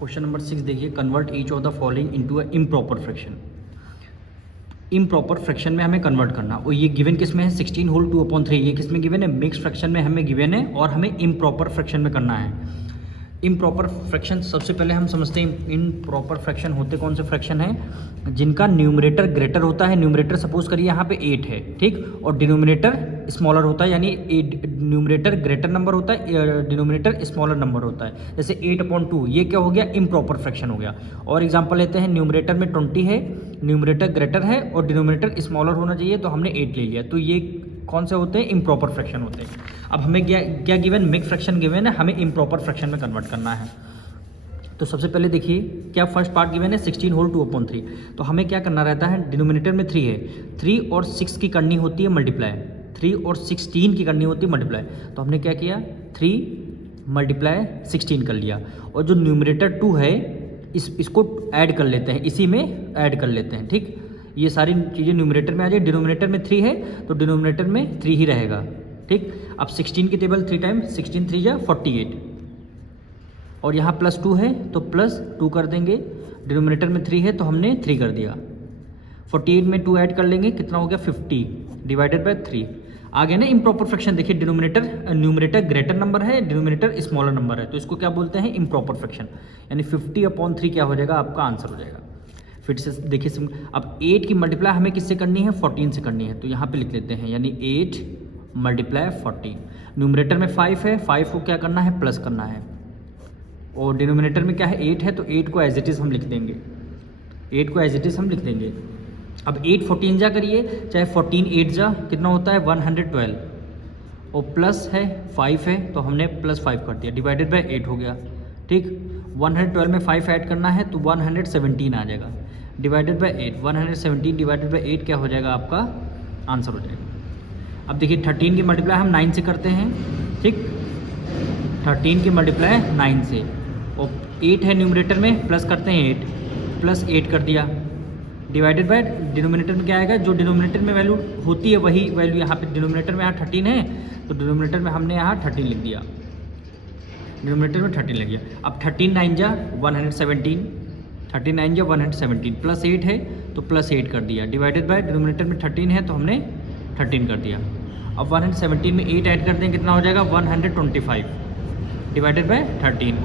Question number 6 देखिए, convert each of the following into a improper fraction. Improper fraction में हमें convert करना, और ये गिवन किस में है 16 होल 2/3, ये किस में गिवन है मिक्स फ्रैक्शन में हमें गिवन है, और हमें इम्प्रॉपर फ्रैक्शन में करना है। इम्प्रॉपर फ्रैक्शन सबसे पहले हम समझते हैं इम्प्रॉपर फ्रैक्शन होते कौन से फ्रैक्शन है जिनका न्यूमरेटर ग्रेटर होता है। न्यूमरेटर सपोज करिए यहाँ पे 8 है, ठीक, और डिनोमिनेटर स्मॉलर होता है, यानी न्यूमरेटर ग्रेटर नंबर होता है, डिनोमिनेटर स्मॉलर नंबर होता है। जैसे 8/2 ये क्या हो गया इम्प्रॉपर फ्रैक्शन हो गया। और एग्जांपल लेते हैं, न्यूमरेटर में 20 है, न्यूमरेटर ग्रेटर है और डिनोमिनेटर स्मॉलर होना चाहिए, तो हमने 8 ले लिया, तो ये कौन से होते हैं इम्प्रॉपर फ्रैक्शन होते हैं। अब हमें क्या गिवन मिक्स फ्रैक्शन गिवन है, हमें इम्प्रॉपर फ्रैक्शन में कन्वर्ट करना है। तो सबसे पहले देखिए क्या फर्स्ट पार्ट गिवन है 16 होल 2/3, तो हमें क्या करना रहता है, डिनोमिनेटर में 3 है, 3 और 6 की करनी होती है मल्टीप्लाई, 3 और 16 की करनी होती है मल्टीप्लाई, तो हमने क्या किया 3 मल्टीप्लाई 16 कर लिया, और जो न्यूमरेटर 2 है इसको ऐड कर लेते हैं, इसी में ऐड कर लेते हैं, ठीक। ये सारी चीज़ें न्यूमरेटर में आ जाए, डिनोमिनेटर में 3 है तो डिनोमिनेटर में 3 ही रहेगा, ठीक। अब 16 की टेबल 3 टाइम्स 16 3 या 48, और यहाँ +2 है तो +2 कर देंगे, डिनोमिनेटर में 3 है तो हमने 3 कर दिया, 48 में 2 ऐड कर लेंगे, कितना हो गया 50 डिवाइडेड बाय 3। आ गया ना इम्प्रॉपर फ्रैक्शन। देखिए न्यूमरेटर ग्रेटर नंबर है, डिनोमिनेटर स्मॉलर नंबर है, तो इसको क्या बोलते हैं इम्प्रॉपर फ्रैक्शन, यानी 50/3 क्या हो जाएगा आपका आंसर हो जाएगा। फिर से देखिए, अब 8 की मल्टीप्लाई हमें किससे करनी है 14 से करनी है, तो यहाँ पे लिख लेते हैं, यानी 8 मल्टीप्लाई 14। न्यूमरेटर में 5 है, 5 को क्या करना है प्लस करना है, और डिनोमिनेटर में क्या है 8 है, तो 8 को एज इट इज़ हम लिख देंगे, 8 को एज इट इज़ हम लिख देंगे। अब 8 14 जा करिए, चाहे 14 8 जा कितना होता है 112, और प्लस है 5 है तो हमने +5 कर दिया, डिवाइडेड बाय 8 हो गया, ठीक। 112 में 5 ऐड करना है तो 117 आ जाएगा, डिवाइडेड बाय 8, 117 डिवाइडेड बाय 8 क्या हो जाएगा आपका आंसर हो जाएगा। अब देखिए 13 की मल्टीप्लाई हम 9 से करते हैं, ठीक, 13 की मल्टीप्लाई 9 से, और 8 है न्यूमरेटर में, प्लस करते हैं 8, +8 कर दिया, डिवाइडेड बाय डिनोमिनेटर में क्या आएगा, जो डिनोमिनेटर में वैल्यू होती है वही वैल्यू यहाँ पे, डिनोमिनेटर में यहाँ 13 है तो डिनोमिनेटर में हमने यहाँ 13 लिख दिया, डिनोमिनेटर में 13 लग गया। अब 13 9 जा 117, 13 9 जा 117, +8 है तो +8 कर दिया, डिवाइडेड बाय डिनोमिनेटर में 13 है तो हमने 13 कर दिया। अब 117 में 8 ऐड कर दें, कितना हो जाएगा 125, डिवाइडेड बाय 13,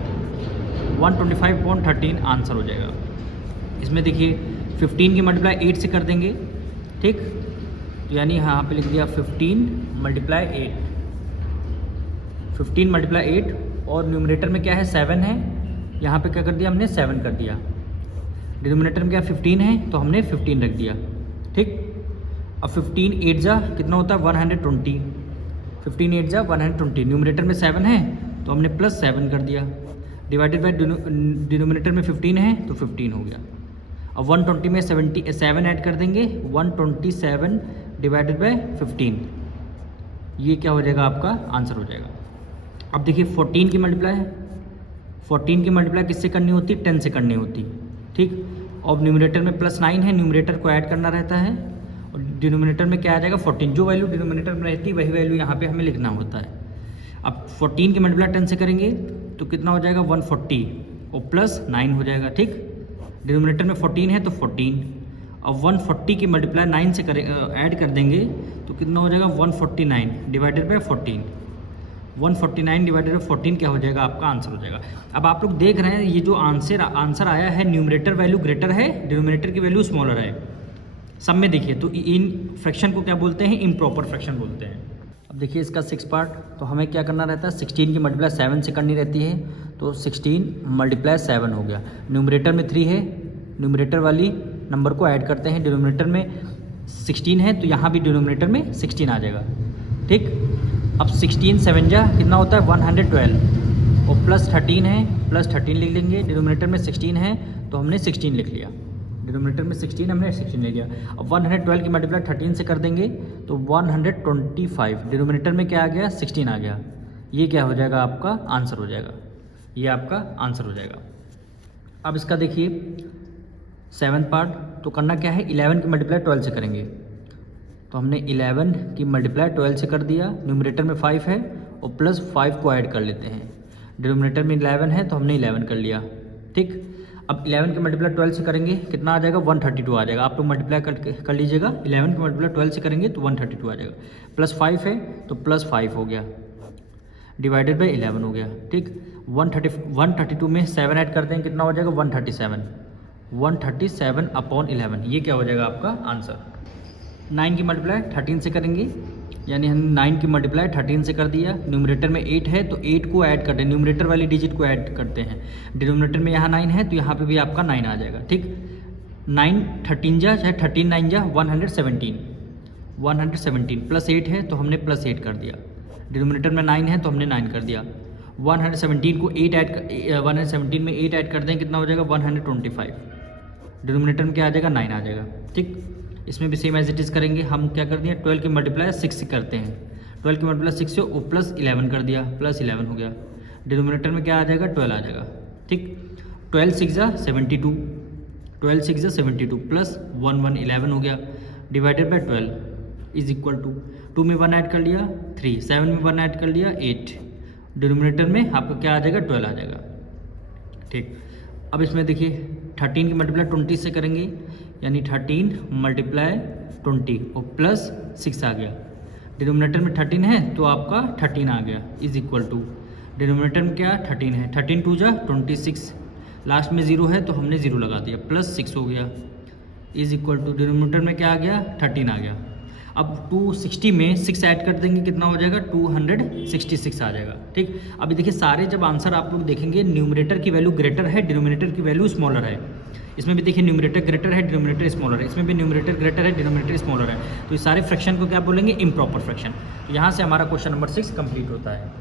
125/13 आंसर हो जाएगा। इसमें देखिए 15 की मल्टीप्लाई 8 से कर देंगे, ठीक, तो यानी यहाँ पे लिख दिया 15 मल्टीप्लाई 8, 15 मल्टीप्लाई 8, और न्यूमरेटर में क्या है 7 है, यहाँ पे क्या कर दिया हमने 7 कर दिया, डिनोमिनेटर में क्या 15 है तो हमने 15 रख दिया, ठीक। अब 15 8 जा कितना होता है 120, 15 8 जा 120, न्यूमरेटर में 7 है तो हमने +7 कर दिया, डिवाइडेड बाय डिनोमिनेटर में 15 है तो 15 हो गया। अब 120 में 7 ऐड कर देंगे, 127 डिवाइडेड बाय 15, ये क्या हो जाएगा आपका आंसर हो जाएगा। अब देखिए 14 की मल्टीप्लाई है, 14 की मल्टीप्लाई किससे करनी होती 10 से करनी होती, ठीक। अब न्यूमरेटर में +9 है, न्यूमरेटर को ऐड करना रहता है, और डिनोमिनेटर में क्या आ जाएगा 14, जो वैल्यू डिनोमिनेटर में रहती है वही वैल्यू यहाँ पे हमें लिखना होता है। अब 14 की मल्टीप्लाई 10 से करेंगे तो कितना हो जाएगा 140, और +9 हो जाएगा, ठीक। डिनोमिनेटर में 14 है तो 14, अब 140 की मल्टीप्लाई 9 से ऐड कर देंगे तो कितना हो जाएगा 149 डिवाइडेड बाय 14, 149 डिवाइडेड बाय 14 क्या हो जाएगा आपका आंसर हो जाएगा। अब आप लोग देख रहे हैं ये जो आंसर आया है, न्यूमरेटर वैल्यू ग्रेटर है, डिनोमिनेटर की वैल्यू स्मॉलर है, सब में देखिए, तो इन फ्रैक्शन को क्या बोलते हैं इम्प्रॉपर फ्रैक्शन बोलते हैं। अब देखिए इसका 6 पार्ट, तो हमें क्या करना रहता है 16 की मल्टीप्लाई 7 से करनी रहती है, तो 16 मल्टीप्लाई 7 हो गया, न्यूमरेटर में 3 है, न्यूमरेटर वाली नंबर को ऐड करते हैं, डिनोमिनेटर में 16 है तो यहाँ भी डिनोमिनेटर में 16 आ जाएगा, ठीक। अब 16 7 जा कितना होता है 112, और +13 है, +13 लिख लेंगे, डिनोमिनेटर में 16 है तो हमने 16 लिख लिया, डिनोमिनेटर में 16 हमने 16 ले लिया। अब 112 की मल्टीप्लाई 13 से कर देंगे तो 125, डिनोमिनेटर में क्या आ गया 16 आ गया, ये क्या हो जाएगा आपका आंसर हो जाएगा, ये आपका आंसर हो जाएगा। अब इसका देखिए 7th पार्ट, तो करना क्या है 11 की मल्टीप्लाई 12 से करेंगे, तो हमने 11 की मल्टीप्लाई 12 से कर दिया, न्यूमरेटर में 5 है और +5 को ऐड कर लेते हैं, डिनोमिनेटर में 11 है तो हमने 11 कर लिया, ठीक। अब 11 के मल्टीप्लाई 12 से करेंगे कितना आ जाएगा 132 आ जाएगा। आप लोग मल्टीप्लाई कर लीजिएगा, 11 के मल्टीप्लाई 12 से करेंगे तो 132 आ जाएगा। प्लस 5 है तो प्लस 5 हो गया, डिवाइडेड बाई 11 हो गया। ठीक, 132 में 7 ऐड करते हैं कितना हो जाएगा 137 अपॉन 11, ये क्या हो जाएगा आपका आंसर। 9 की मल्टीप्लाई 13 से करेंगे, यानी हम 9 की मल्टीप्लाई 13 से कर दिया। न्यूमरेटर में 8 है तो 8 को ऐड करते हैं, न्यूमरेटर वाली डिजिट को ऐड करते हैं। डिनोमिनेटर में यहाँ 9 है तो यहाँ पे भी आपका 9 आ जाएगा। ठीक, 9 13 जा चाहे 13 9 जा 117 प्लस 8 है तो हमने प्लस 8 कर दिया। डिनोमिनेटर में 9 है तो हमने 9 कर दिया। 117 को 117 में 8 ऐड कर दें कितना हो जाएगा 125। डिनोमिनेटर में क्या आ जाएगा 9 आ जाएगा। ठीक, इसमें भी सेम एज इट इज़ करेंगे। हम क्या कर दिए 12 की मल्टीप्लाई 6 से करते हैं। 12 की मल्टीप्लाई 6 से वो प्लस 11 कर दिया, प्लस 11 हो गया। डिनोमिनेटर में क्या आ जाएगा 12 आ जाएगा। ठीक, 12 6 जा 72, 12 6 जा 72 प्लस 1 11 हो गया, divided by 12 is equal to 2 में 1 ऐड कर लिया 3, 7 में 1 ऐड कर लिया 8। डिनोमिनेटर में आपका क्या आ जाएगा 12 आ जाएगा। ठीक, अब इसमें देखिए 13 की मल्टीप्लाई 20 से करेंगे, यानी 13 मल्टीप्लाई 20 और प्लस 6 आ गया। डिनोमिनेटर में 13 है तो आपका 13 आ गया, इज इक्वल टू डिनोमिनेटर में क्या 13 है, 13 2 जा 26, लास्ट में 0 है तो हमने 0 लगा दिया, प्लस 6 हो गया, इज इक्वल टू डिनोमिनेटर में क्या आ गया 13 आ गया। अब 260 में 6 ऐड कर देंगे कितना हो जाएगा 266 आ जाएगा। ठीक, अभी देखिए सारे जब आंसर आप लोग देखेंगे न्यूमरेटर की वैल्यू ग्रेटर है, डिनोमिनेटर की वैल्यू स्मॉलर है। इसमें भी देखिए न्यूमरेटर ग्रेटर है, डिनोमिनेटर स्मॉलर है। इसमें भी न्यूमरेटर ग्रेटर है, डिनोमिनेटर स्मॉलर है। तो इस सारे फ्रैक्शन को क्या बोलेंगे इम्प्रॉपर फ्रैक्शन। तो यहाँ से हमारा क्वेश्चन नंबर 6 कंप्लीट होता है।